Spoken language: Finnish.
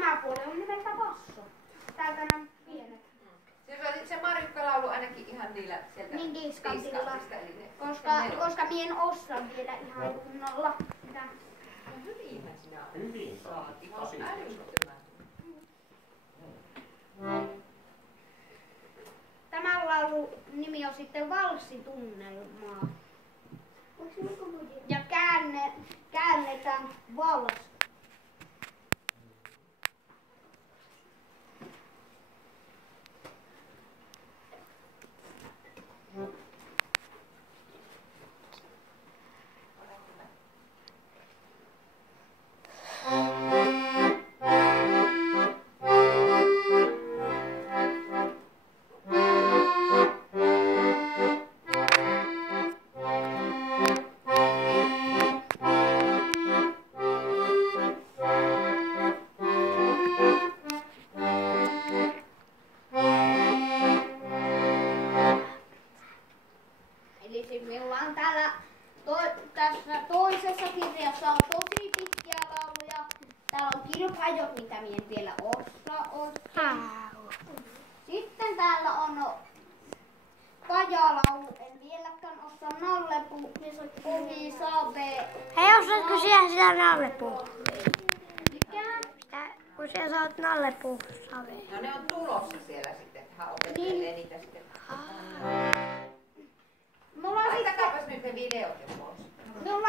tämä puoli on nimeltä basso. Täältä nämä pienet. Se oli se Marjukka-laulu ainakin ihan niillä sieltä Niin diskantilla. Koska Koska mie en osaa vielä ihan kunnolla. Mitä? no hyvinhän sinä olet. Hyvin saat. Ihan tosi älyttömän. Tämän laulun nimi on sitten Valssitunnelmaa. Ja käännetään vals. Eli minulla on täällä tässä toisessa kirjassa on tosi pitkiä lauluja. Täällä on kilpajot, mitä minä en vielä osaa oikein. Sitten täällä on pajalaulu, en vieläkään osaa nallepuu, ohi sabe. Hei, osaatko siellä sitä nallepuuta? Mikä? Kun sä saat nallepuuta saveen. No ne on tulossa siellä sitten, että hän opettelee niitä sitten. Mulla on sitten, Laitakaapas nyt ne videot jo pois. mulla